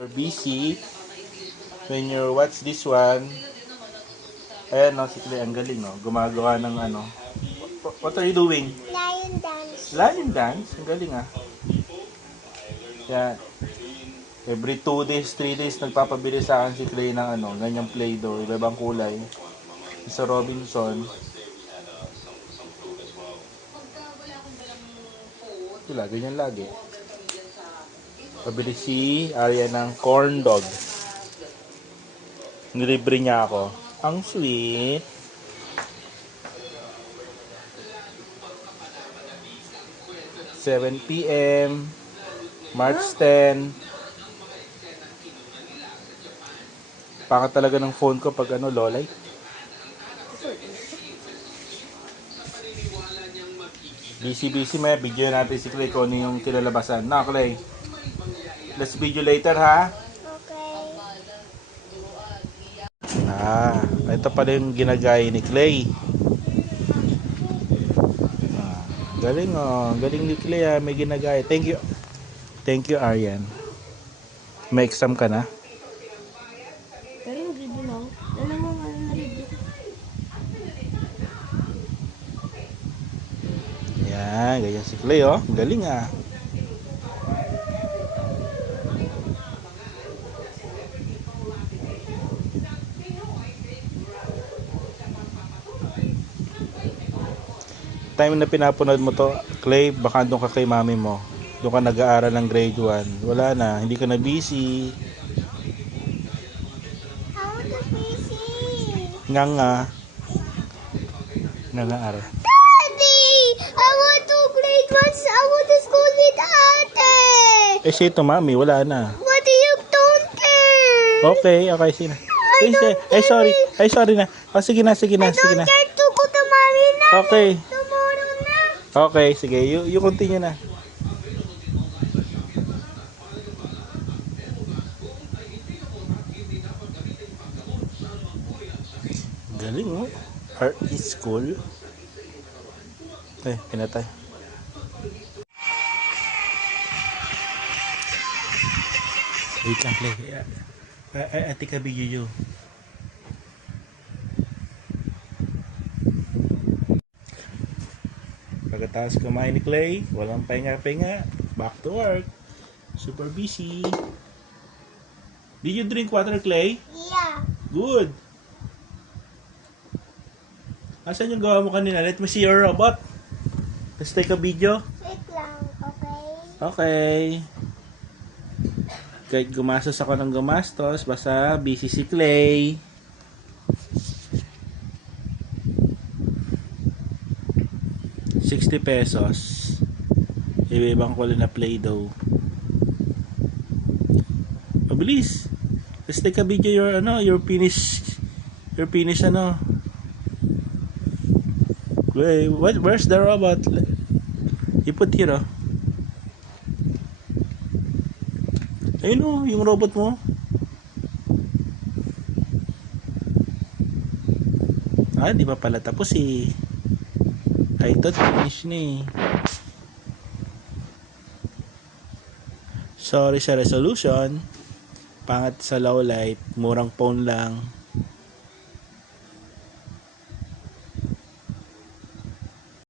You're busy when you watch this one. Ayan no, si Clay, ang galing no. Gumagawa ng ano. What are you doing? Lion dance. Lion dance? Ang galing ah. Yan. Every 2 days, 3 days, nagpapabili sa akin si Clay ng ano, ganyang Play-Doh, iba-ibang kulay. Sa Robinson. Wala, ganyan lagi. Pabili si Arya ng corn dog. Nilibre niya ako. Ang sweet. PM, March 10. Pangat talaga ng phone ko pag ano, low light. Busy may video natin si Clay kung ano yung kilalabasan. Na Clay, let's video later ha. Okay. Ito pala yung ginagaya ni Clay. Galing oh, galing ni Clay ah, may ginagaya. Thank you Aryan. May exam ka na? Pero yung video lang. Alam mo nga na review. Yan, ganyan si Clay oh. Galing ah. Time na pinapunod mo to, Clay, baka doon ka kay mami mo. Doon ka nag-aaral ng grade 1. Wala na, hindi ka na busy. I want to busy. Nga. Nag-aaral. Daddy! I want to grade once. I want to school with ate. Eh, say to mami, wala na. What do you don't care? Okay, sige na. Sorry na. Oh, sige na. I don't care to go to mommy na. Okay. Tomorrow na. Okay, sige. You continue na. Galing, oh. Art school. Pinatay. Wait lang, Clay. Ate ka video. Pagkatapos kumain ni Clay, walang pahinga-pahinga, back to work. Super busy. Did you drink water, Clay? Yeah. Good. Asan yung gawa mo kanina? Let me see your robot. Let's take a video. Wait lang, okay? Okay. Kahit gumastos ako ng gumastos, basta busy si Clay. ₱60. Iba-ibang kulay na Play-Doh. Mabilis. Let's take a video your finish Wait, where's the robot? You put here oh. Ayun oh, yung robot mo. Di pa pala tapos eh. I thought finish na eh. Sorry sa resolution. Pangat sa low light. Murang phone lang.